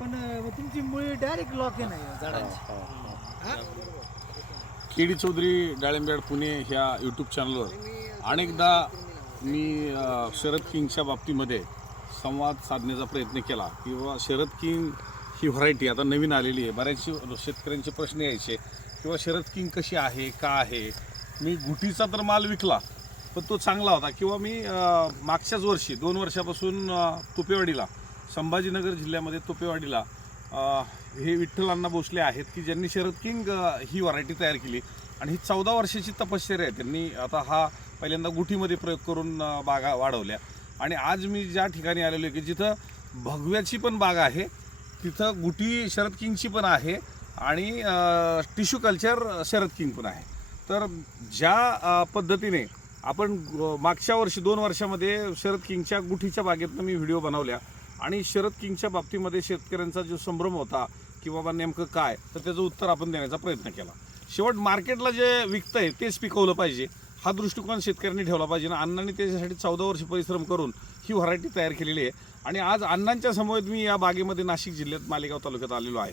पण अं, तुमची मुळी डायरेक्ट लॉक आहे ना झाडांची. हा? केडी चौधरी डाळिंबेड पुणे ह्या यूट्यूब चॅनलवर अनेकदा मी अ, शरद किंगच्या बाबतीमध्ये संवाद साधण्याचा प्रयत्न केला. किंवा शरद किंग ही व्हरायटी आता नवीन आलेली आहे. बऱ्याचशे शेतकऱ्यांचे प्रश्न यायचे किंवा शरद किंग कशी आहे का आहे? मी गुटीचा तर माल विकला पण तो चांगला होता. किंवा मी अ, मागच्याच वर्षी दोन वर्षापासून अ, तुपेवाडीला संभाजीनगर जिल्ह्यामध्ये तुपेवाडीला हे विठ्ठल अण्णा भोसले आहेत की ज्यांनी शरद किंग ही व्हरायटी तयार केली. आणि ही चौदा वर्षाची तपश्चर्या आहे त्यांनी आता हा पहिल्यांदा गुठीमध्ये प्रयोग करून बागा वाढवल्या. आणि आज मी ज्या ठिकाणी आलेलो आहे की जिथं भगव्याची पण बाग आहे तिथं गुटी शरद किंगची पण आहे आणि टिश्यू कल्चर शरद किंग पण आहे. तर ज्या पद्धतीने आपण मागच्या वर्षी दोन वर्षामध्ये शरद किंगच्या गुठीच्या बागेतनं मी व्हिडिओ बनवल्या आणि शरद किंगच्या बाबतीमध्ये शेतकऱ्यांचा जो संभ्रम होता की बाबा नेमकं काय तर त्याचं उत्तर आपण देण्याचा प्रयत्न केला. शेवट मार्केटला जे विकतंय तेच पिकवलं पाहिजे. हा दृष्टिकोन शेतकऱ्यांनी ठेवला पाहिजे ना अण्णांनी त्याच्यासाठी चौदा वर्ष परिश्रम करून ही व्हरायटी तयार केलेली आहे. आणि आज अण्णांच्या समोर मी या बागेमध्ये नाशिक जिल्ह्यात मालेगाव तालुक्यात आलेलो आहे.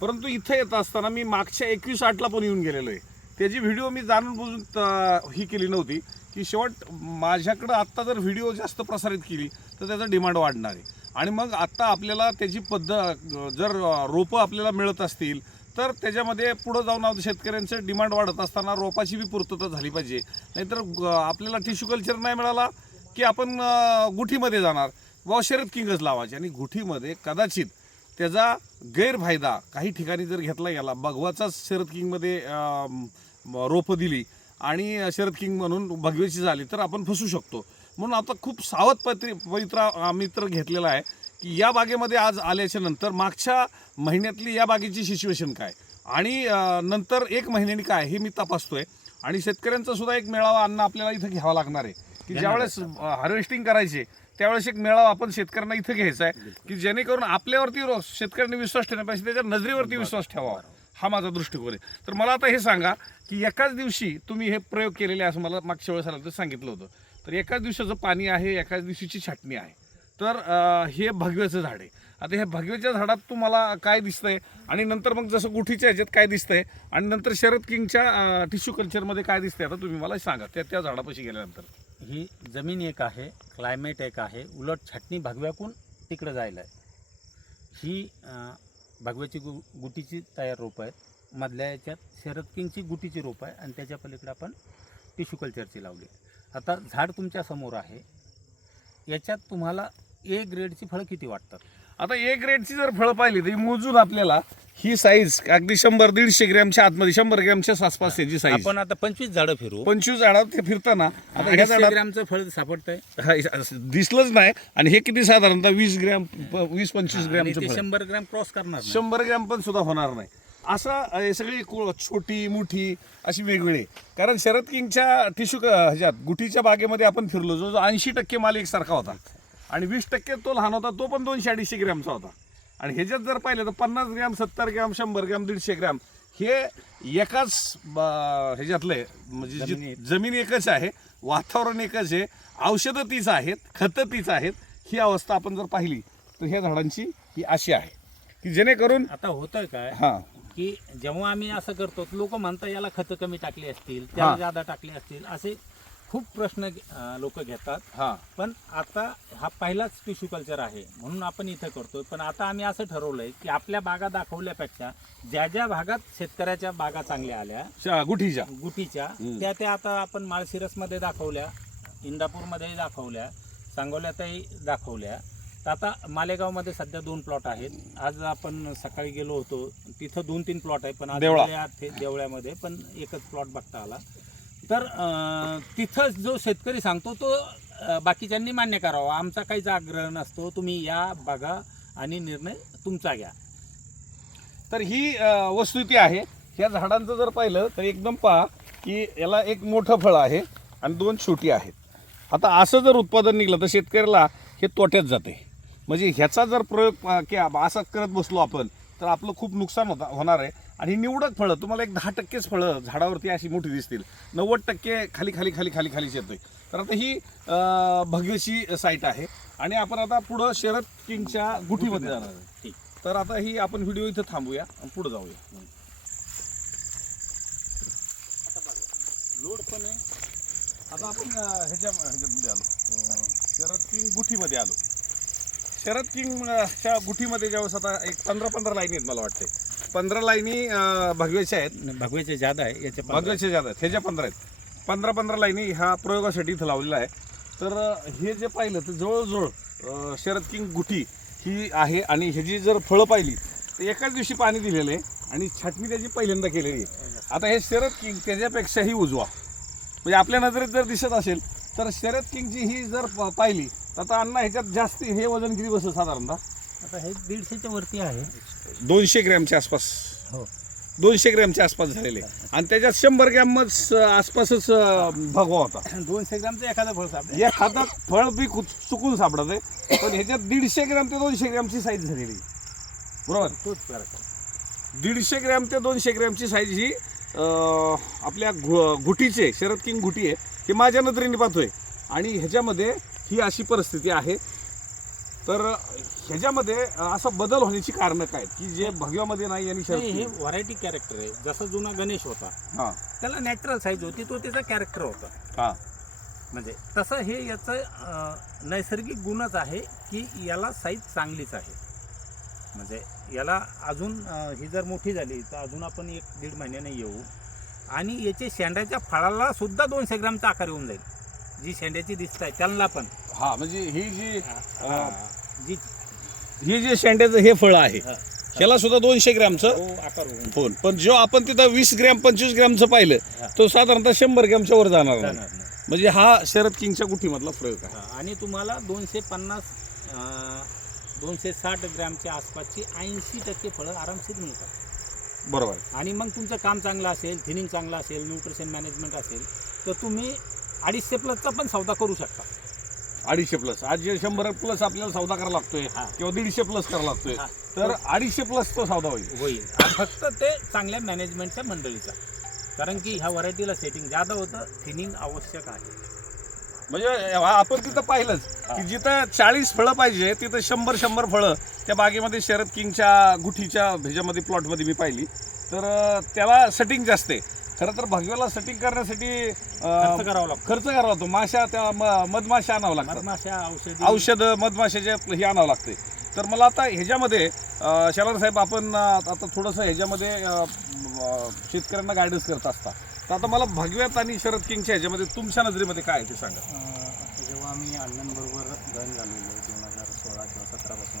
परंतु इथं येत असताना मी मागच्या एकवीस आठला पण येऊन गेलेलो आहे. त्याची व्हिडिओ मी जाणून बुजून ही केली नव्हती की शेवट माझ्याकडं आत्ता जर व्हिडिओ जास्त प्रसारित केली तर त्याचा डिमांड वाढणार आहे. आणि मग आत्ता आपल्याला त्याची पद्धत जर रोपं आपल्याला मिळत असतील तर त्याच्यामध्ये पुढं जाऊन शेतकऱ्यांचं डिमांड वाढत असताना रोपाची बी पूर्तता झाली पाहिजे. नाहीतर आपल्याला टिश्यू कल्चर नाही मिळाला की आपण गुठीमध्ये जाणार. व शरद किंगच लावायचे. आणि गुठीमध्ये कदाचित त्याचा गैरफायदा काही ठिकाणी जर घेतला गेला भगवाचाच शरद किंगमध्ये रोपं दिली आणि शरद किंग म्हणून भगवेची झाली तर आपण फसू शकतो. म्हणून आता खूप सावध पत्रि पवित्र आम्ही तर घेतलेला आहे की या बागेमध्ये आज आल्याच्यानंतर मागच्या महिन्यातली या बागेची सिच्युएशन काय? आणि नंतर एक महिन्यानी काय हे मी तपासतोय. आणि शेतकऱ्यांचा सुद्धा एक मेळावा अन्न आपल्याला इथं घ्यावा लागणार आहे. की ज्यावेळेस हार्वेस्टिंग करायचे त्यावेळेस एक मेळावा आपण शेतकऱ्यांना इथं घ्यायचा आहे की जेणेकरून आपल्यावरती शेतकऱ्यांनी विश्वास ठेवण्यापेक्षा त्याच्या नजरेवरती विश्वास ठेवावा. हा माझा दृष्टिकोन आहे. तर मला आता हे सांगा की एकाच दिवशी तुम्ही हे प्रयोग केलेले असं मला मागच्या वेळेस आलं तर सांगितलं होतं. तर एकाच दिवसाचं पाणी आहे एकाच दिवशीची छाटणी आहे. तर हे भगव्याचं झाड आहे. आता ह्या भगव्याच्या झाडात तुम्हाला काय दिसतंय? आणि नंतर मग जसं गुठीच्या ह्याच्यात काय दिसतंय? आणि नंतर शरद किंगच्या टिश्यू कल्चरमध्ये काय दिसतंय? आता तुम्ही मला सांगा त्या त्या झाडापाशी गेल्यानंतर. ही जमीन एक आहे क्लायमेट एक आहे उलट छाटणी भगव्याकून तिकडं जायला आहे. ही भगव्याची गु गुटीची तयार रोपं आहेत. मधल्या याच्यात शरद किंगची गुटीची रोपं आहे आणि त्याच्या पलीकडे आपण टिश्यू कल्चरची लावली आता झाड तुमच्यासमोर आहे. याच्यात तुम्हाला ए ग्रेडची फळं किती वाटतात? आता एक ग्रेडची जर फळं पाहिली तर ही मोजून आपल्याला ही साईज अगदी शंभर दीडशे ग्रॅमच्या आतमध्ये शंभर ग्रॅमच्या आसपास त्याची साईज आपण आता पंचवीस झाडं फिरू. पंचवीस झाडात ते फिरताना आता ह्या अडीचशे झाडात ग्रॅमचं फळ सापडतंय? हा, असं दिसलंच नाही. आणि हे किती साधारणतः वीस ग्रॅम वीस पंचवीस आणि ग्रॅमचं फळ. शंभर ग्रॅम क्रॉस करणार नाही. शंभर ग्रॅम पण सुद्धा होणार नाही. असं हे सगळी को- छोटी मोठी अशी वेगवेगळी. कारण शरद किंगच्या टिश्यू ह्याच्यात गुटीच्या बागेमध्ये आपण फिरलो जो जो ऐंशी टक्के माल एकसारखा होता. आणि वीस टक्के तो लहान होता तो पण दोनशे अडीचशे ग्रॅमचा होता. आणि ह्याच्यात जर पाहिलं तर पन्नास ग्रॅम सत्तर ग्रॅम शंभर ग्रॅम दीडशे ग्रॅम हे एकाच ब- ह्याच्यातले म्हणजे जी- जमीन एक. जमीन एकच आहे वातावरण एकच आहे औषधं तीच आहेत खतं तीच आहेत ही अवस्था आपण जर पाहिली तर ह्या झाडांची ही अशी आहे. की जेणेकरून आता होतंय काय? हा. की जेव्हा आम्ही असं करतो लोक म्हणतात याला खतं कमी टाकली असतील त्याला. जादा टाकली असतील असे खूप प्रश्न लोक घेतात. हा. पण आता हा पहिलाच टिश्यू कल्चर आहे म्हणून आपण इथं करतोय. पण आता आम्ही असं ठरवलंय की आपल्या बागा दाखवल्यापेक्षा ज्या ज्या भागात शेतकऱ्याच्या बागा चांगल्या आल्या गुठीच्या. गुटीच्या हम्म. त्या त्या आता आपण माळशिरसमध्ये दाखवल्या इंदापूरमध्ये दाखवल्या सांगोल्यातही दाखवल्या. तर आता मालेगावमध्ये सध्या दोन प्लॉट आहेत. आज आपण सकाळी गेलो होतो. तिथं दोन तीन प्लॉट आहे पण आज देवळा. गेल्या ते देवळ्यामध्ये पण एकच प्लॉट बघता आला. तर अं, तिथं जो शेतकरी सांगतो तो अं, बाकीच्यांनी मान्य करावा. आमचा काहीच आग्रह नसतो. तुम्ही या बघा आणि निर्णय तुमचा घ्या. तर ही अं, वस्तुस्थिती आहे. ह्या झाडांचं जर पाहिलं तर एकदम पहा की याला एक मोठं फळ आहे आणि दोन छोटी आहेत. आता असं जर उत्पादन निघलं तर शेतकऱ्याला हे तोट्यात जाते. म्हणजे ह्याचा जर प्रयोग की असा करत बसलो आपण तर आपलं खूप नुकसान होता होणार आहे. आणि निवडक फळं तुम्हाला एक दहा टक्केच फळं झाडावरती अशी मोठी दिसतील. नव्वद टक्के खाली खाली खाली खाली खालीच येतोय. तर आता ही भगवेची साईट आहे. आणि आपण आता पुढं शरद किंगच्या गुठीमध्ये जाणार आहे. तर आता ही आपण व्हिडिओ इथं थांबूया आणि पुढे जाऊया. लोड पण आहे. आता आपण ह्याच्या ह्याच्यामध्ये आलो. शरद किंग गुठीमध्ये आलो. शरद किंग अं, च्या गुठीमध्ये ज्यावेळेस आता एक पंधरा पंधरा लाईनी आहेत मला वाटते. पंधरा लाईनी भगव्याच्या आहेत. भगव्याचे जादा आहे याचे पंधरा. भगव्याच्या ज्यादा आहेत. ह्याच्या पंधरा आहेत. पंधरा पंधरा लाईनी ह्या प्रयोगासाठी इथं लावलेला आहे. तर हे जे पाहिलं तर जवळजवळ शरद किंग गुठी ही आहे आणि ह्याची जर फळं पाहिली तर एकाच दिवशी पाणी दिलेलं आहे आणि छाटणी त्याची पहिल्यांदा केलेली आहे. आता हे शरद किंग त्याच्यापेक्षाही उजवा. म्हणजे आपल्या नजरेत जर दिसत असेल तर शरद किंगची ही जर प- पाहिली तर आता अण्णा ह्याच्यात जास्ती हे वजन किती बसतं साधारणतः? आता हे दीडशेच्या वरती आहे. दोनशे ग्रॅमच्या आसपास. हो. दोनशे ग्रॅमच्या आसपास झालेले. आणि त्याच्यात शंभर ग्रॅमच आसपासच अं, भगवा होता. दोनशे ग्रामचं एखादं फळ सापडेल. या हातात फळ बी कुच- चुकून सापडत. आहे पण ह्याच्यात दीडशे ग्रॅम ते दोनशे ग्रॅमची साईज झालेली. आहे. बरोबर? तोच फरक आहे. दीडशे ग्रॅम ते दोनशे ग्रॅमची साईज ही अं, आपल्या घु घुटीचे शरद किंग घुटी आहे. हे माझ्या नजरेने पाहतोय. आणि ह्याच्यामध्ये ही अशी परिस्थिती आहे. तर ह्याच्यामध्ये असा बदल होण्याची कारणं काय की जे भगव्यामध्ये नाही आणि नाही, हे व्हरायटी कॅरेक्टर आहे. जसा जुना गणेश होता हां. त्याला नॅचरल साईज होती तो त्याचा कॅरेक्टर होता. हां. म्हणजे तसं हे याचं अं, नैसर्गिक गुणच आहे की याला साईज चांगलीच आहे. म्हणजे याला अजून अं, ही जर मोठी झाली तर अजून आपण एक दीड महिन्याने येऊ. आणि याचे शेंड्याच्या फळाला सुद्धा दोनशे ग्रामचा आकार येऊन जाईल. जी शेंड्याची दिसत आहे त्यांना पण. हां म्हणजे ही जी हा, जी ही जे शेंड्याचं हे फळ आहे हा. ह्याला सुद्धा दोनशे ग्रॅमचं तो आकार होऊन फोन पण जो आपण तिथं वीस ग्रॅम पंचवीस ग्रॅमचं पाहिलं हा. तो साधारणतः शंभर ग्रॅमच्या वर जाणार नाही. जाणार नाही. म्हणजे हा शरद किंगच्या गुठीमधला प्रयोग आहे. हा, आणि तुम्हाला दोनशे पन्नास दोनशे साठ ग्रॅमच्या आसपासची ऐंशी टक्के फळं आरामशीर मिळतात. बरोबर. आणि मग तुमचं काम चांगलं असेल थिनिंग चांगलं असेल न्यूट्रिशन मॅनेजमेंट असेल तर तुम्ही अडीचशे प्लसचा पण सौदा करू शकता. अडीचशे प्लस. आज जे शंभर प्लस आपल्याला सौदा करावा लागतोय हा. किंवा दीडशे प्लस करावा लागतोय हा. तर अडीचशे प्लस तो सौदा होईल. होईल. फक्त ते चांगल्या मॅनेजमेंटच्या मंडळीचा. कारण की ह्या व्हरायटीला सेटिंग जादा होतं थिनिंग आवश्यक आहे. म्हणजे आपण तिथं पाहिलंच की जिथं चाळीस फळं पाहिजे तिथं शंभर शंभर फळं. त्या बागेमध्ये शरद किंगच्या गुठीच्या ह्याच्यामध्ये प्लॉटमध्ये मी पाहिली. तर त्याला सेटिंग जास्त आहे. खरं तर भगव्याला सेटिंग करण्यासाठी खर्च करावा लागतो. खर्च करावा लागतो. माशा त्या म- मधमाशा आणावं लागतात. मधमाशा औषधी. औषध मधमाशाचे हे आणावं लागते. तर मला आता ह्याच्यामध्ये अं, शरद साहेब आपण अं, आता थोडंसं ह्याच्यामध्ये अं, अं, शेतकऱ्यांना गायडन्स करत असता. तर आता मला भगव्यात आणि शरद किंगच्या ह्याच्यामध्ये तुमच्या नजरेमध्ये काय आहे ते सांगा. अं, जेव्हा आम्ही अण्णांबरोबर जॉईन झालेलो दोन हजार सोळा किंवा सतरापासून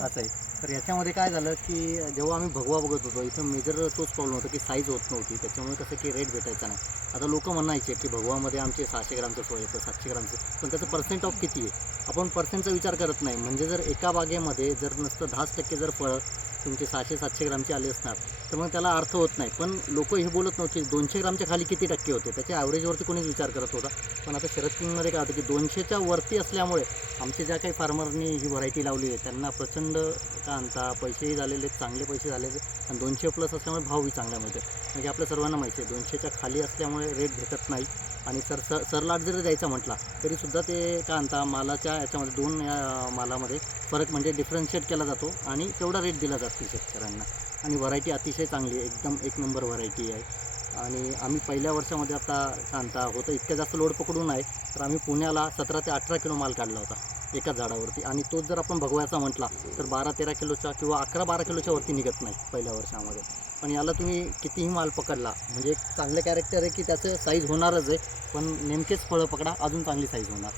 असं आहे. तर याच्यामध्ये काय झालं की जेव्हा आम्ही भगवा बघत होतो इथं मेजर तोच प्रॉब्लेम होता की साईज होत नव्हती. त्याच्यामुळे कसं की रेट भेटायचा नाही. आता लोक म्हणायचे की भगवामध्ये आमचे सहाशे ग्रामचं सोय येतं सातशे ग्रामचं. पण त्याचं पर्सेंट ऑफ किती आहे? आपण पर्सेंटचा विचार करत नाही. म्हणजे जर एका बागेमध्ये जर नसतं दहाच टक्के जर फळं तुमचे सहाशे सातशे ग्रामचे आले असणार तर मग त्याला अर्थ होत नाही. पण लोक हे बोलत नव्हते दोनशे ग्रामच्या खाली किती टक्के होते? त्याच्या ॲव्हरेजवरती कोणीच विचार करत होता. पण आता शरद किंगमध्ये काय होतं की दोनशेच्या वरती असल्यामुळे आमच्या ज्या काही फार्मरनी ही व्हरायटी लावली आहे त्यांना प्रचंड का म्हणता पैसेही झालेले चांगले पैसे झालेले आणि दोनशे प्लस असल्यामुळे भावही चांगला मिळतो म्हणजे आपल्या सर्वांना माहिती आहे दोनशेच्या खाली असल्यामुळे रेट भेटत नाही. आणि सर सर सरलाट जरी द्यायचा म्हटला तरीसुद्धा ते काय आणता मालाच्या याच्यामध्ये दोन या मालामध्ये फरक म्हणजे डिफरन्शिएट केला जातो आणि तेवढा रेट दिला जातो शेतकऱ्यांना. आणि व्हरायटी अतिशय चांगली आहे. एकदम एक नंबर व्हरायटी आहे. आणि आम्ही पहिल्या वर्षामध्ये आता सांगता होतं इतक्या जास्त लोड पकडून आहे तर आम्ही पुण्याला सतरा ते अठरा किलो माल काढला होता एकाच झाडावरती. आणि तोच जर आपण भगवायचा म्हटला तर बारा तेरा किलोचा किंवा अकरा बारा किलोच्या वरती निघत नाही पहिल्या वर्षामध्ये. पण याला तुम्ही कितीही माल पकडला म्हणजे एक चांगलं कॅरेक्टर आहे की त्याचं साईज होणारच आहे पण नेमकेच फळं पकडा अजून चांगली साईज होणार.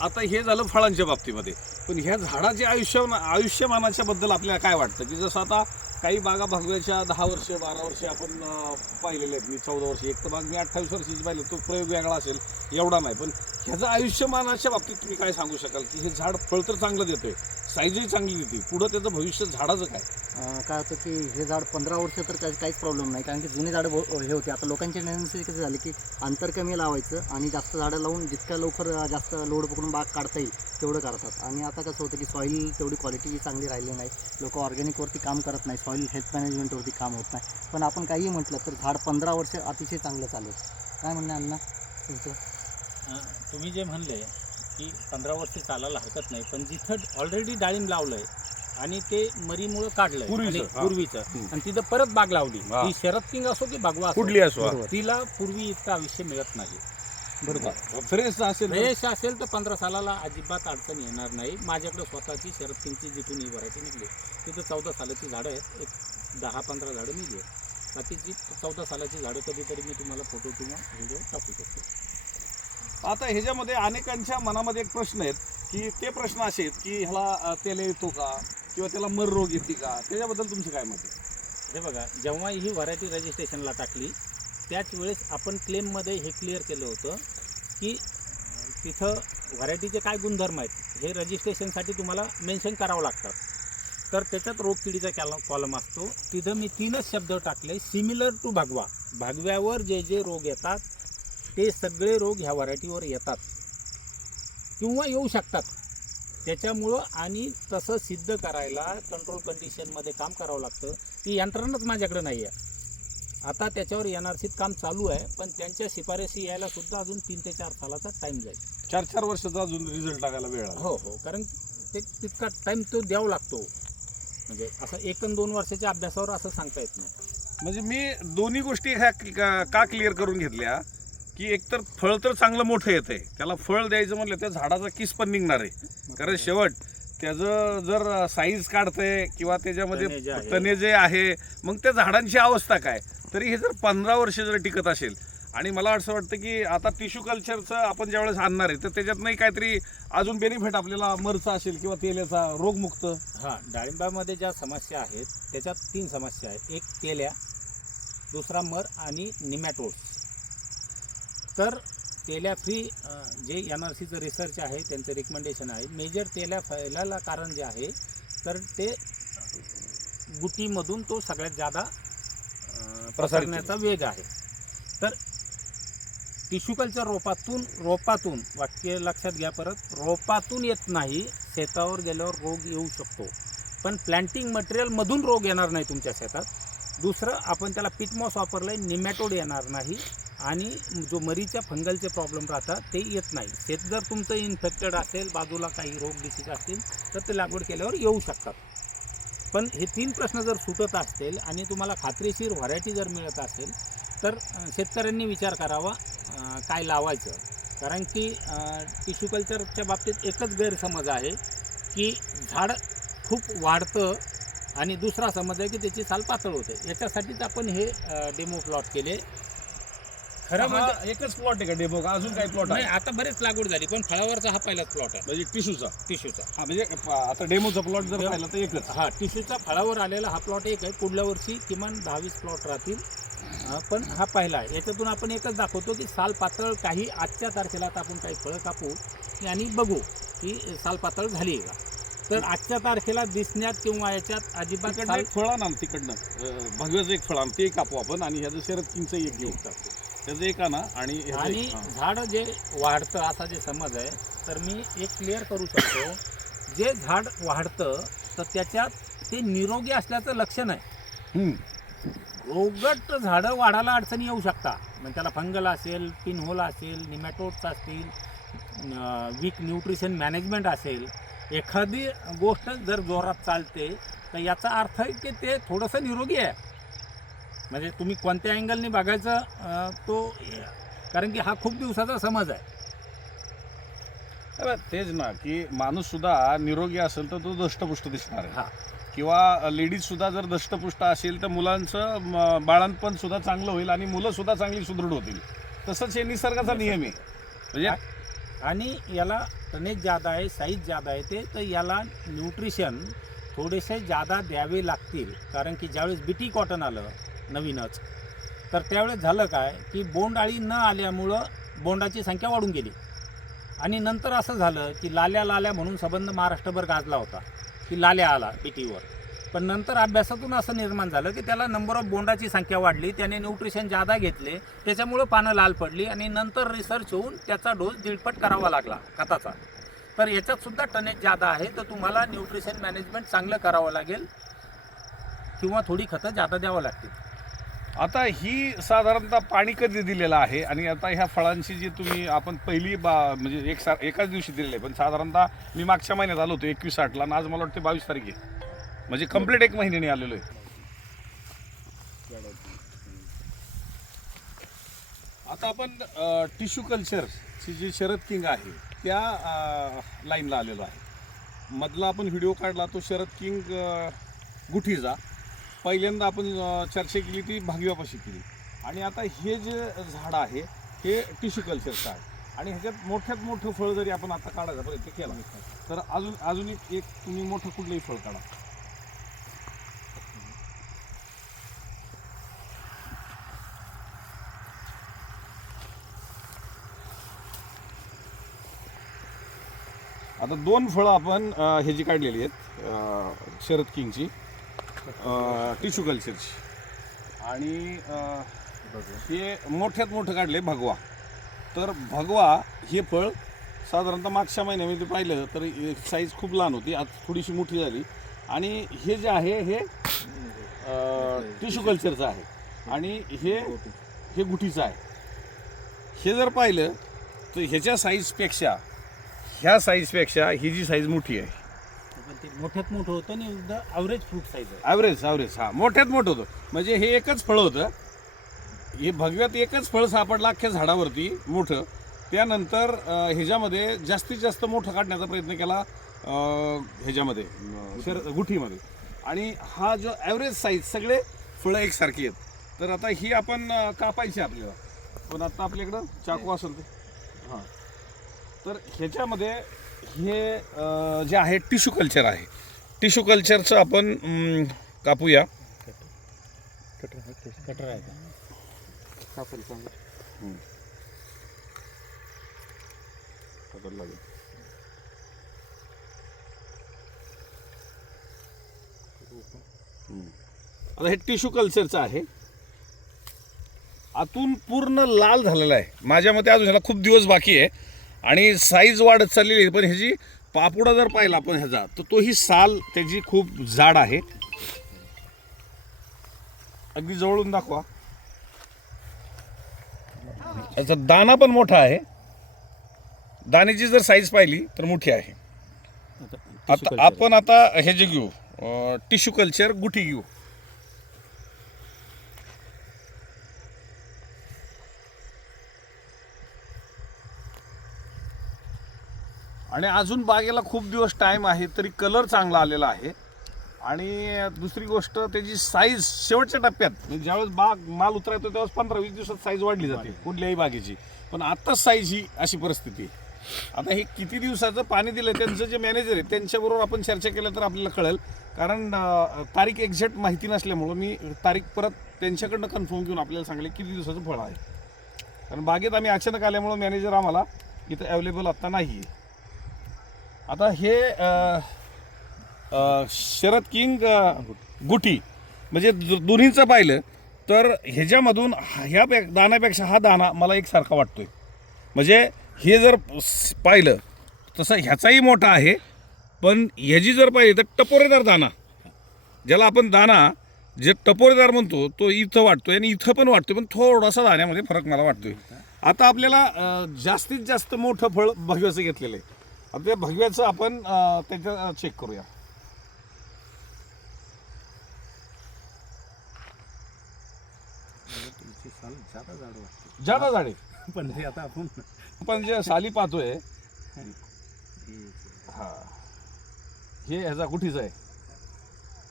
आता हे झालं फळांच्या बाबतीमध्ये. पण ह्या झाडाच्या आयुष्य आयुष्यमानाच्या बद्दल आपल्याला काय वाटतं? की जसं आता काही बागा भगव्याच्या दहा वर्ष बारा वर्ष आपण पाहिलेले आहेत. मी चौदा वर्ष एक तर बाग मी अठ्ठावीस वर्षाची पाहिले तो प्रयोग वेगळा असेल एवढा नाही. पण ह्याचं आयुष्यमानाच्या बाबतीत तुम्ही काय सांगू शकाल? की हे झाड फळ तर चांगलं देतोय. साईजही चांगली देते पुढं त्याचं भविष्य झाडाचं काय? अं, काय होतं की हे झाड पंधरा वर्ष तर काही काहीच प्रॉब्लेम नाही. कारण की जुने झाडं भो- हे होते. आता लोकांची टेंडन्सी कशी झाली की अंतर कमी लावायचं आणि जास्त झाडं लावून जितक्या लवकर अं, जास्त लोड पकडून बाग काढता येईल तेवढं काढतात आणि आता कसं होतं की सॉईल तेवढी क्वालिटी चांगली राहिली नाही. लोक ऑर्गॅनिकवरती काम करत नाही. सॉईल हेल्थ मॅनेजमेंटवरती काम होत नाही. पण आपण काहीही म्हटलं तर झाड पंधरा वर्ष अतिशय चांगलं चालेल. काय म्हणणं आहे अण्णा तुमचं? अं, तुम्ही जे म्हणले की पंधरा वर्ष चालायला हरकत नाही. पण जिथं ऑलरेडी डाळिंब लावलं आहे आणि ते मरीमुळं काढलं पूर्वीचं, आणि हा. पूर्वीचं. आणि तिथं परत बाग लावली. हा. ती शरद किंग असो की भगवा असो कुठली असो. तिला पूर्वी इतकं आयुष्य मिळत नाही. बरोबर. फ्रेश असेल तर- फ्रेश असेल तर पंधरा सालाला अजिबात अडचण येणार नाही. माझ्याकडे स्वतःची शरद किंगची जिथून ही व्हरायटी निघली. तिथं चौदा सालाची झाडं आहेत. एक दहा पंधरा झाडं निघली आहेत. बाकीची चौदा सालाची झाडं कधीतरी मी तुम्हाला फोटो किंवा व्हिडिओ टाकू शकतो. आता ह्याच्यामध्ये अनेकांच्या मनामध्ये एक प्रश्न आहेत की ते प्रश्न असे आहेत की ह्याला अ, येतो का? किंवा त्याला मर रोग येते का? त्याच्याबद्दल तुमचं काय मत आहे? हे बघा जेव्हा ही व्हरायटी रजिस्ट्रेशनला टाकली त्याच वेळेस आपण क्लेममध्ये हे क्लिअर केलं होतं की तिथं व्हरायटीचे काय गुणधर्म आहेत हे रजिस्ट्रेशनसाठी तुम्हाला मेन्शन करावं लागतात तर त्याच्यात रोगकिडीचा कॅल कॉलम असतो. तिथं मी तीनच शब्द टाकले सिमिलर टू भागवा. भागव्यावर जे जे रोग येतात ते सगळे रोग ह्या व्हरायटीवर येतात. किंवा येऊ शकतात. त्याच्यामुळं आणि तसं सिद्ध करायला कंट्रोल कंडिशनमध्ये काम करावं लागतं. ती यंत्रणाच माझ्याकडे नाही आहे आता त्याच्यावर एन आर सीत काम चालू आहे पण त्यांच्या शिफारशी यायला सुद्धा अजून तीन ते चार सालाचा टाईम जाईल. चार चार वर्षाचा अजून रिझल्ट लागायला वेळ हो हो. कारण ते तितका टाईम तो द्यावा लागतो. म्हणजे असं एक दोन वर्षाच्या अभ्यासावर असं सांगता येत नाही. म्हणजे मी दोन्ही गोष्टी ह्या का- का क्लिअर करून घेतल्या? की एकतर फळ तर चांगलं मोठं येतंय. त्याला फळ द्यायचं म्हटलं त्या झाडाचा किस पण निघणार आहे. कारण शेवट त्याचं जर साईज काढतंय किंवा त्याच्यामध्ये आहे. तणे जे आहे मग त्या झाडांची अवस्था काय? तरी हे जर पंधरा वर्ष जर टिकत असेल आणि मला असं वाटतं की आता टिश्यू कल्चरचं आपण ज्यावेळेस आणणार आहे तर त्याच्यात नाही काहीतरी अजून बेनिफिट आपल्याला मरचा असेल किंवा तेलाचा रोगमुक्त हां डाळिंबामध्ये ज्या समस्या आहेत त्याच्यात तीन समस्या आहेत. एक तेल्या दुसरा मर आणि निमॅटोड्स तर तेल्या फ्री जे एन आर सीचं रिसर्च आहे त्यांचं रिकमेंडेशन आहे. मेजर तेल्या फैलायला कारण जे आहे तर ते गुटीमधून तो सगळ्यात जादा अं, पसरण्याचा वेग आहे. तर टिश्यू कल्चर रोपातून रोपातून वाक्य लक्षात घ्या परत रोपातून येत नाही शेतावर गेल्यावर रोग येऊ शकतो. पण प्लॅन्टिंग मटेरियलमधून रोग येणार नाही तुमच्या शेतात. दुसरं आपण त्याला पिटमॉस वापरलं आहे निमॅटोड येणार नाही. आणि जो मरीच्या फंगलचे प्रॉब्लेम राहतात ते येत नाही. शेत जर तुमचं इन्फेक्टेड असेल बाजूला काही रोग डिसीज असतील तर ते लागवड केल्यावर येऊ शकतात. पण हे तीन प्रश्न जर सुटत असतील आणि तुम्हाला खात्रीशीर व्हरायटी जर मिळत असेल तर शेतकऱ्यांनी विचार करावा काय लावायचं. कारण की टिश्यू कल्चरच्या बाबतीत एकच गैरसमज आहे की झाड खूप वाढतं आणि दुसरा समज आहे की त्याची साल पातळ होते. याच्यासाठीच आपण हे डेमो प्लॉट केले. खरं म्हणजे हा एकच प्लॉट आहे का डेमो का अजून काही प्लॉट नाही आहे आता बरेच लागवड झाली पण फळावरचा हा पहिलाच प्लॉट आहे. म्हणजे टिश्यूचा? टिश्यूचा. हा म्हणजे प- आता डेमोचा प्लॉट जर पाहिला तर एकच. हा टिश्यूचा फळावर आलेला हा प्लॉट एक आहे. पुढल्या वर्षी किमान दहावीस प्लॉट राहतील. अं, पण हा पहिला आहे. याच्यातून आपण एकच दाखवतो की साल पातळ काही आजच्या तारखेला आता आपण काही फळं कापू आणि बघू की साल पातळ झाली आहे का. तर आजच्या तारखेला दिसण्यात किंवा याच्यात अजिबात तिकडनं साल एक फळ आणा ना तिकडनं. अं, भगव्याचं एक फळ आण ते कापू आपण आणि ह्याचं शरद किंगचं एक घेऊ त्याचं एक आणा आणि ह्याचं आणि एक- हा. झाड जे वाढतं असा जे समज आहे तर मी एक क्लिअर करू शकतो जे झाड वाढतं तर त्याच्यात ते निरोगी असल्याचं लक्षण आहे हम्म. रोगट झाडं वाढायला अडचणी येऊ शकता म्हणजे त्याला फंगल असेल पिनहोल असेल निमॅटोड्स असतील वीक न्यूट्रिशन मॅनेजमेंट असेल एखादी गोष्ट जर जोरात चालते तर याचा अर्थ आहे की ते थोडंसं निरोगी आहे म्हणजे तुम्ही कोणत्या अँगलने बघायचं तो कारण की हा खूप दिवसाचा समज आहे. अरे तेच ना की माणूस सुद्धा निरोगी असेल तर तो दष्टपुष्ट दिसणार हा. आहे किंवा लेडीज सुद्धा जर दष्टपुष्ट असेल तर मुलांचं म, बाळंतपण सुद्धा चांगलं होईल आणि मुलं सुद्धा चांगली सुदृढ होतील. तसंच हे निसर्गाचा नियम आहे. म्हणजे आणि याला टनेज जादा आहे साईज जादा आहे ते तर याला न्यूट्रिशन थोडेसे जादा द्यावे लागतील. कारण की ज्यावेळेस बीटी कॉटन आलं नवीनच. तर त्यावेळेस झालं काय की बोंडआळी न आल्यामुळं बोंडाची संख्या वाढून गेली. आणि नंतर असं झालं की लाल्या लाल्या म्हणून संबंध महाराष्ट्रभर गाजला होता. की लाल्या आला बीटीवर. पण नंतर अभ्यासातून असं निर्माण झालं की त्याला नंबर ऑफ बोंडाची संख्या वाढली त्याने न्यूट्रिशन जादा घेतले त्याच्यामुळं पानं लाल पडली आणि नंतर रिसर्च होऊन त्याचा डोस दीडपट करावा लागला खताचा. तर याच्यात सुद्धा टनेज जादा आहे तर तुम्हाला न्यूट्रिशन मॅनेजमेंट चांगलं करावं लागेल किंवा थोडी खतं जादा द्यावं लागतील. आता ही साधारणतः पाणी कधी दिलेलं आहे? आणि आता ह्या फळांची जी तुम्ही आपण पहिली बा म्हणजे एक सा एकाच दिवशी दिलेली आहे पण साधारणतः मी मागच्या महिन्यात आलो होतो एकवीस आठला आणि आज मला वाटतं बावीस तारीख आहे. म्हणजे कंप्लीट एक महिन्याने आलेलो आहे. आता आपण टिश्यू कल्चरची जी शरद किंग आहे त्या लाईनला आलेलो आहे. मधला आपण व्हिडिओ काढला तो शरद किंग गुठीचा पहिल्यांदा आपण चर्चा केली ती भागव्यापाशी केली. आणि आता हे जे झाड आहे हे टिश्यू कल्चरचं आहे. आणि ह्याच्यात मोठ्यात मोठं फळ जरी आपण आता काढायचा प्रयत्न केला. तर अजून अजून एक एक तुम्ही मोठं कुठलंही फळ काढा. आता दोन फळं आपण ह्याची काढलेली आहेत शरद किंगची टिश्यू कल्चरची. आणि हे मोठ्यात मोठं काढले भगवा. तर भगवा हे फळ साधारणतः मागच्या महिन्यामध्ये पाहिलं तर साईज खूप लहान होती आज थोडीशी मोठी झाली. आणि हे जे आहे हे टिश्यू कल्चरचं आहे. आणि हे हे गुठीचं आहे. हे जर पाहिलं तर ह्याच्या साईजपेक्षा ह्या साईजपेक्षा ही जी साईज मोठी आहे पण ते मोठ्यात मोठं होतं आणि एकदा ॲव्हरेज फ्रूट साईज आहे. ॲव्हरेज ॲव्हरेज हा. मोठ्यात मोठं होतं. म्हणजे हे एकच फळ होतं. हे भगव्यात एकच फळ सापडलं अख्ख्या झाडावरती मोठं. त्यानंतर अं, ह्याच्यामध्ये जास्तीत जास्त मोठं काढण्याचा प्रयत्न केला अं, ह्याच्यामध्ये अं, शर गुठीमध्ये. आणि हा जो ॲव्हरेज साईज सगळे फळं एकसारखी आहेत. तर आता ही आपण अं, कापायची आपल्याला. पण आता आपल्याकडं चाकू असेल ते. हां. तर ह्याच्यामध्ये हे जे आहे टिश्यू कल्चर आहे. टिश्यू कल्चरचं आपण अं, कापूया. कटर आहे का आता हे टिश्यू कल्चरचं आहे. आतून पूर्ण लाल झालेला आहे. माझ्या मते अजून ह्याला खूप दिवस बाकी आहे. आणि साईज वाढत चाललेली आहे. पण ह्याची पापुडा जर पाहिला आपण ह्याचा तर तोही साल त्याची खूप जाड आहे. अगदी जवळून दाखवा. याचा दाना पण मोठा आहे. दाण्याची जर साईज पाहिली तर मोठी आहे. आता आपण आता हे जे घेऊ टिश्यू कल्चर गुठी घेऊ. आणि अजून बागेला खूप दिवस टाईम आहे तरी कलर चांगला आलेला आहे. आणि दुसरी गोष्ट त्याची साईज शेवटच्या टप्प्यात म्हणजे ज्यावेळेस बाग माल उतरायतो त्यावेळेस पंधरा वीस दिवसात साईज वाढली जाते कुठल्याही बागेची. पण आत्ताच साईज ही अशी परिस्थिती आहे. आता हे किती दिवसाचं पाणी दिलं त्यांचं जे मॅनेजर आहे त्यांच्याबरोबर आपण चर्चा केलं तर आपल्याला कळेल. कारण तारीख एक्झॅक्ट माहिती नसल्यामुळं मी तारीख परत त्यांच्याकडनं कन्फर्म घेऊन आपल्याला सांगले किती दिवसाचं फळ आहे. कारण बागेत आम्ही अचानक आल्यामुळं मॅनेजर आम्हाला इथं अवेलेबल आत्ता नाही आहे आता हे शरद किंग गुटी म्हणजे दो- दोन्हीचं पाहिलं तर ह्याच्यामधून ह्या पे दाण्यापेक्षा हा दाना मला एकसारखा वाटतोय. म्हणजे हे जर पाहिलं तसं ह्याचाही मोठा आहे पण ह्याची जर पाहिली तर टपोरेदार दाना ज्याला आपण दाना जे टपोरेदार म्हणतो तो इथं वाटतोय आणि इथं पण वाटतोय पण थोडासा दाण्यामध्ये फरक मला वाटतोय. आता आपल्याला जास्तीत जास्त मोठं फळ भगव्याचं घेतलेलं आहे. आता त्या भगव्याचं आपण त्याच्या चेक करूया. जादा झाडे पण ते आता आपण आपण जे साली पाहतोय हा हे ह्याचा गुठीचा आहे.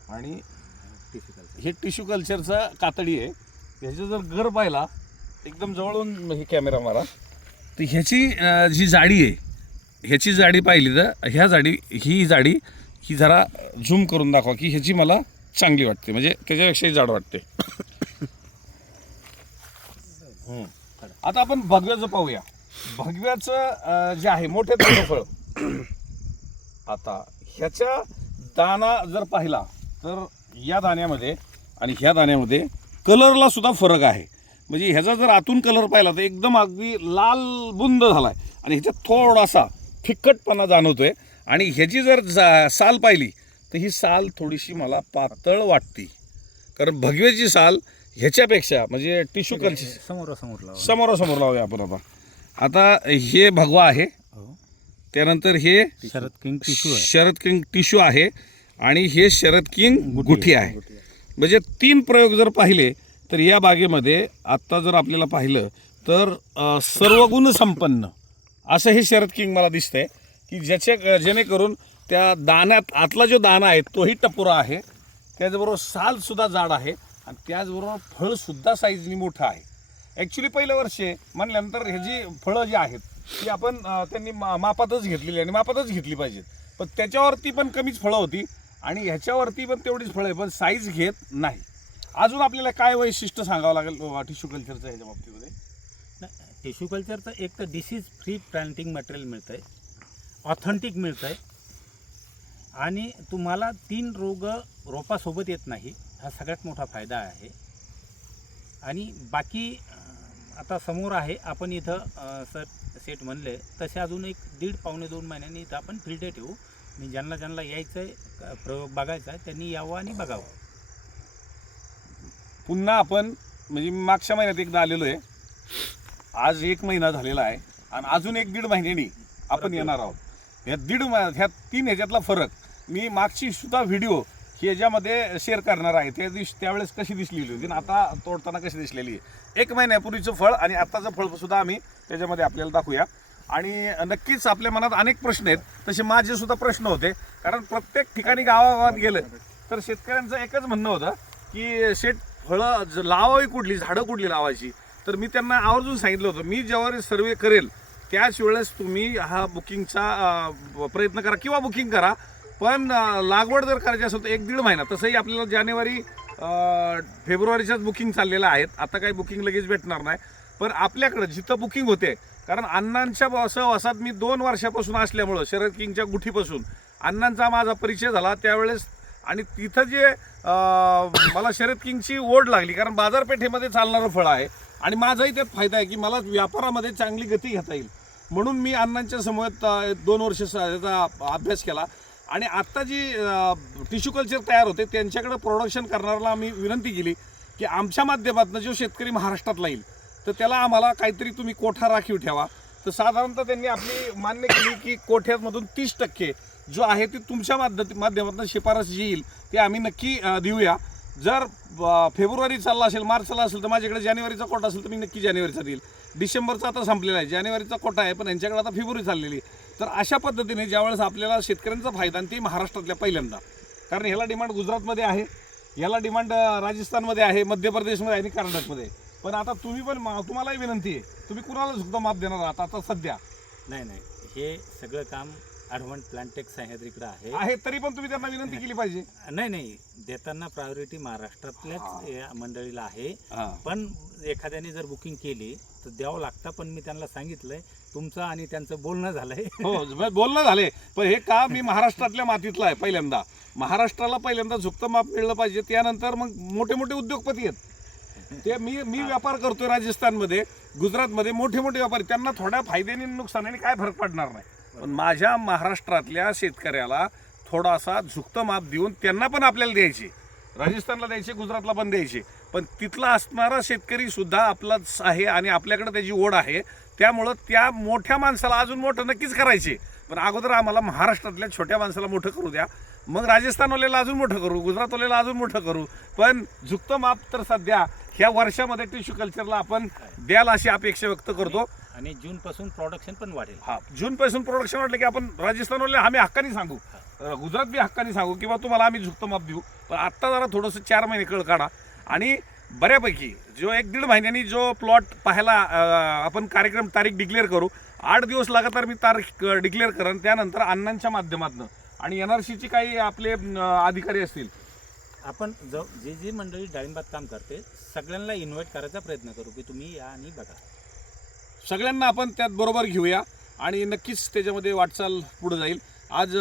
आणि हे टिश्यू कल्चरचा कातडी आहे. ह्याचा जर घर पाहिला एकदम जवळून हे कॅमेरा मारा. तर ह्याची जी जाडी आहे ह्याची जाडी पाहिली तर ह्या जाडी ही जाडी ही जरा झूम करून दाखवा की ह्याची मला चांगली वाटते. म्हणजे त्याच्यापेक्षाही जाड वाटते. आता आपण भगव्याचं पाहूया. भगव्याचं जे आहे मोठे फळ आता ह्याच्या दाना जर पाहिला तर या दाण्यामध्ये आणि ह्या दाण्यामध्ये कलरला सुद्धा फरक आहे. म्हणजे ह्याचा जर आतून कलर पाहिला तर एकदम अगदी लाल बुंद झाला आहे आणि ह्याच्यात थोडासा फिक्कटपणा जाणवतोय. आणि ह्याची जर जा साल पाहिली तर ही साल थोडीशी मला पातळ वाटते. कारण भगव्याची साल ह्याच्यापेक्षा म्हणजे टिश्यू कल्चर समोरासमोर समोरासमोर लावूया आपण आता. आता हे भगवा आहे. हो. त्यानंतर हे शरद किंग टिश्यू आहे. शरद किंग टिश्यू आहे. आणि हे शरद किंग गुठी आहे म्हणजे तीन प्रयोग जर पाहिले तर या बागेमध्ये आत्ता जर आपल्याला पाहिलं तर अ, सर्व गुण संपन्न. असं हे शरद किंग मला दिसतंय की ज्याच्या जेणेकरून त्या दाण्यात आतला जो दाणा आहे तोही टपोरा आहे. त्याचबरोबर सालसुद्धा जाड आहे आणि त्याचबरोबर फळसुद्धा साईजनी मोठं आहे. ॲक्च्युली पहिलं वर्ष आहे म्हणल्यानंतर हे जी फळं जी आहेत ती आपण त्यांनी मा मापातच घेतलेली आहे आणि मापातच घेतली पाहिजेत. पण त्याच्यावरती पण कमीच फळं होती आणि ह्याच्यावरती पण तेवढीच फळं आहे पण साईज घेत नाही. अजून आपल्याला काय वैशिष्ट्य सांगावं लागेल टिश्यू कल्चरचं ह्याच्या बाबतीमध्ये? टिश्यू कल्चरचं एक तर डिसीज फ्री प्लांटिंग मटेरियल मिळतं आहे ऑथेंटिक मिळतं आहे आणि तुम्हाला तीन रोग रोपासोबत येत नाही हा सगळ्यात मोठा फायदा आहे. आणि बाकी आता समोर आहे आपण इथं सर सेट म्हणले तसे अजून एक दीड पावणे दोन महिन्यांनी इथं आपण फिल्ड ठेवू. आणि ज्यांना ज्यांना यायचं आहे प्रयोग बघायचा आहे त्यांनी यावं आणि बघावं. पुन्हा आपण म्हणजे मागच्या महिन्यात एकदा आलेलो आहे. आज एक महिना झालेला आहे आणि अजून एक दीड महिन्यानी आपण येणार आहोत. ह्या दीड महिन्यात ह्या तीन ह्याच्यातला फरक. मी मागची सुद्धा व्हिडिओ ह्याच्यामध्ये शेअर करणार आहे. त्या दिवशी त्यावेळेस कशी दिसलेली होती आणि आता तोडताना कशी दिसलेली आहे. एक महिन्यापूर्वीचं फळ आणि आत्ताचं फळ सुद्धा आम्ही त्याच्यामध्ये आपल्याला दाखवूया. आणि नक्कीच आपल्या मनात अनेक प्रश्न आहेत. तसे माझे सुद्धा प्रश्न होते. कारण प्रत्येक ठिकाणी गावागावात गेलं तर शेतकऱ्यांचं एकच म्हणणं होतं की शेत फळं लावावी कुठली? झाडं कुठली लावायची? तर मी त्यांना आवर्जून सांगितलं होतं मी ज्यावेळेस सर्वे करेल त्याच वेळेस तुम्ही हा बुकिंगचा प्रयत्न करा किंवा बुकिंग करा. पण लागवड जर करायची असेल तर एक दीड महिना तसंही आपल्याला जानेवारी फेब्रुवारीच्याच बुकिंग चाललेलं आहेत. आता काही बुकिंग लगेच भेटणार नाही. पण आपल्याकडं जिथं बुकिंग होते कारण अण्णांच्या सहवासात मी दोन वर्षापासून असल्यामुळं शरद किंगच्या गुठीपासून अण्णांचा माझा परिचय झाला त्यावेळेस. आणि तिथं जे मला शरद किंगची ओढ लागली कारण बाजारपेठेमध्ये चालणारं फळ आहे आणि माझाही त्यात फायदा आहे की मला व्यापारामध्ये चांगली गती घेता येईल. म्हणून मी अण्णांच्या समोर दोन वर्ष स- याचा अभ्यास केला. आणि आत्ता जी टिश्यू कल्चर तयार होते त्यांच्याकडे प्रोडक्शन करणाऱ्याला आम्ही विनंती केली की आमच्या माध्यमातून जो शेतकरी महाराष्ट्रातला येईल तर त्याला आम्हाला काहीतरी तुम्ही कोठा राखीव ठेवा. तर साधारणतः त्यांनी आपली मान्य केली की कोठ्यामधून तीस टक्के जो आहे ते तुमच्या माध्यम माध्यमातून शिफारस जी येईल ते आम्ही नक्की देऊया. जर फेब्रुवारी चालला असेल मार्च चालला असेल तर माझ्याकडे जानेवारीचा कोटा असेल तर मी नक्की जानेवारीचा देईल. डिसेंबरचा आता संपलेला आहे. जानेवारीचा कोटा आहे पण यांच्याकडे आता फेब्रुवारी चाललेली आहे. तर अशा पद्धतीने ज्यावेळेस आपल्याला शेतकऱ्यांचा फायदा आणि ते महाराष्ट्रातल्या पहिल्यांदा कारण ह्याला डिमांड गुजरातमध्ये आहे याला डिमांड राजस्थानमध्ये आहे मध्य प्रदेशमध्ये आहे आणि कर्नाटकमध्ये पण आता तुम्ही पण मा- तुम्हालाही विनंती आहे तुम्ही कुणाला सुद्धा माप देणार आहात आता सध्या? नाही नाही. हे सगळं काम ॲडव्हान्स प्लांटेक सह्याद्रीकडे आहे. आहे तरी पण तुम्ही त्यांना विनंती केली पाहिजे. नाही नाही देताना प्रायोरिटी महाराष्ट्रातल्याच या मंडळीला आहे. पण एखाद्याने जर बुकिंग केली तर द्यावं लागतं पण मी त्यांना सांगितलंय तुमचं आणि त्यांचं बोलणं झालंय. हो बोलणं झाले. पण हे का मी महाराष्ट्रातल्या मातीतला आहे पहिल्यांदा. महाराष्ट्राला पहिल्यांदा झुकतं माप मिळलं पाहिजे. त्यानंतर मग मोठे मोठे उद्योगपती आहेत. ते मी मी व्यापार करतोय राजस्थानमध्ये गुजरातमध्ये मोठे मोठे व्यापारी. त्यांना थोड्या फायद्याने नुकसानाने काय फरक पडणार नाही. पण माझ्या महाराष्ट्रातल्या शेतकऱ्याला थोडासा झुकतं माप देऊन त्यांना पण आपल्याला द्यायचे. राजस्थानला द्यायचे गुजरातला पण द्यायचे. पण तिथला असणारा शेतकरी सुद्धा आपलाच आहे आणि आपल्याकडे त्याची ओढ आहे. त्यामुळं त्या मोठ्या माणसाला अजून मोठं नक्कीच करायचे. पण अगोदर आम्हाला महाराष्ट्रातल्या छोट्या माणसाला मोठं करू द्या. मग राजस्थानवाल्याला अजून मोठं करू गुजरातवाल्याला अजून मोठं करू. पण झुकतं माप तर सध्या ह्या वर्षामध्ये टिश्यू कल्चरला आपण द्याल अशी अपेक्षा व्यक्त करतो. आणि जून पासून प्रोडक्शन पण वाढेल. हा जून पासून प्रोडक्शन वाटलं की आपण राजस्थानवाले आम्ही हक्काने सांगू. गुजरात बी हक्काने सांगू किंवा तुम्हाला आम्ही झुकतं माप देऊ. पण आत्ता जरा थोडंसं चार महिने कळ काढा. आणि बऱ्यापैकी जो एक दीड महिन्यांनी जो प्लॉट पाहायला आपण कार्यक्रम तारीख डिक्लेअर करू. आठ दिवस लगातार मी तारीख डिक्लेअर करेन. त्यानंतर अण्णांच्या माध्यमातून. आणि एन आर सीची काही आपले अधिकारी असतील आपण जो जे जे मंडळी डाळिंबात काम करते सगळ्यांना इन्व्हाइट करायचा प्रयत्न करू की तुम्ही या आणि बघा. सगळ्यांना आपण त्यात बरोबर घेऊया आणि नक्कीच त्याच्यामध्ये वाटचाल पुढे जाईल. आज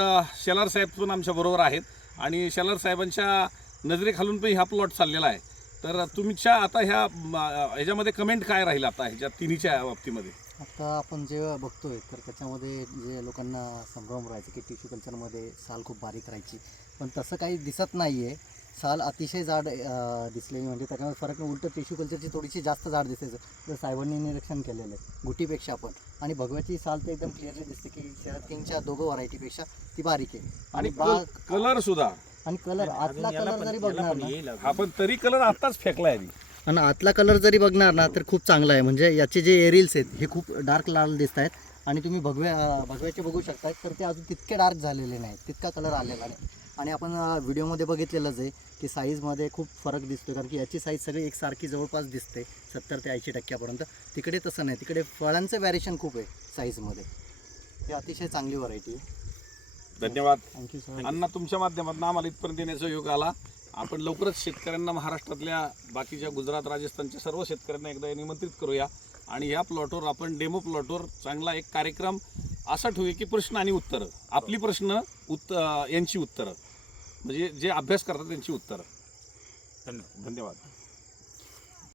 शेलार साहेब पण आमच्या बरोबर आहेत आणि शेलार साहेबांच्या नजरेखालून पण हा प्लॉट चाललेला आहे. तर तुमच्या आता ह्या ह्याच्यामध्ये कमेंट काय राहील आता ह्याच्या तिन्हीच्या बाबतीमध्ये? आता आपण जे बघतोय तर त्याच्यामध्ये जे लोकांना संभ्रम राहायचं की टिश्यू कल्चरमध्ये साल खूप बारीक राहायची. पण तसं काही दिसत नाही आहे साल अतिशय जाड अं, दिसलेली म्हणजे त्याच्यामध्ये फरक नाही. उलट टिश्यू कल्चरची थोडीशी जास्त जाड दिसते जर साहेबांनी निरीक्षण केलेलं आहे गुटीपेक्षा पण. आणि भगव्याची साल तर एकदम क्लिअरली दिसते की शरद किंगच्या दोघं व्हरायटीपेक्षा ती बारीक आहे. आणि कलर सुद्धा. आणि कलर आतला कलर जरी बघणार ना येईल अजून. हा पण तरी कलर आत्ताच फेकलाय आधी आणि आतला कलर जरी बघणार ना तर खूप चांगला आहे. म्हणजे याचे जे एरिल्स आहेत हे खूप डार्क लाल दिसत आहेत. आणि तुम्ही भगव्या भगव्याचे बघू शकता तर ते अजून तितके डार्क झालेले नाहीत. तितका कलर आलेला नाही. आणि आपण व्हिडिओमध्ये बघितलेलंच आहे की साईजमध्ये खूप फरक दिसतो कारण की याची साईज सगळी एकसारखी जवळपास दिसते. सत्तर ते ऐंशी टक्क्यापर्यंत. तिकडे तसं नाही. तिकडे फळांचं व्हॅरिएशन खूप आहे साईजमध्ये हे अतिशय चांगली व्हरायटी आहे. धन्यवाद. थँक्यू सर अण्णा तुमच्या माध्यमातून आम्हाला इथपर्यंत येण्याचा योग आला. आपण लवकरच शेतकऱ्यांना महाराष्ट्रातल्या बाकीच्या गुजरात राजस्थानच्या सर्व शेतकऱ्यांना एकदा निमंत्रित करूया. आणि या प्लॉटवर आपण डेमो प्लॉटवर चांगला एक कार्यक्रम असा ठेवूया की प्रश्न आणि उत्तरं. आपली प्रश्न उत्त यांची उत्तरं. म्हणजे जे अभ्यास करतात त्यांची उत्तरं. धन्यवाद. धन्यवाद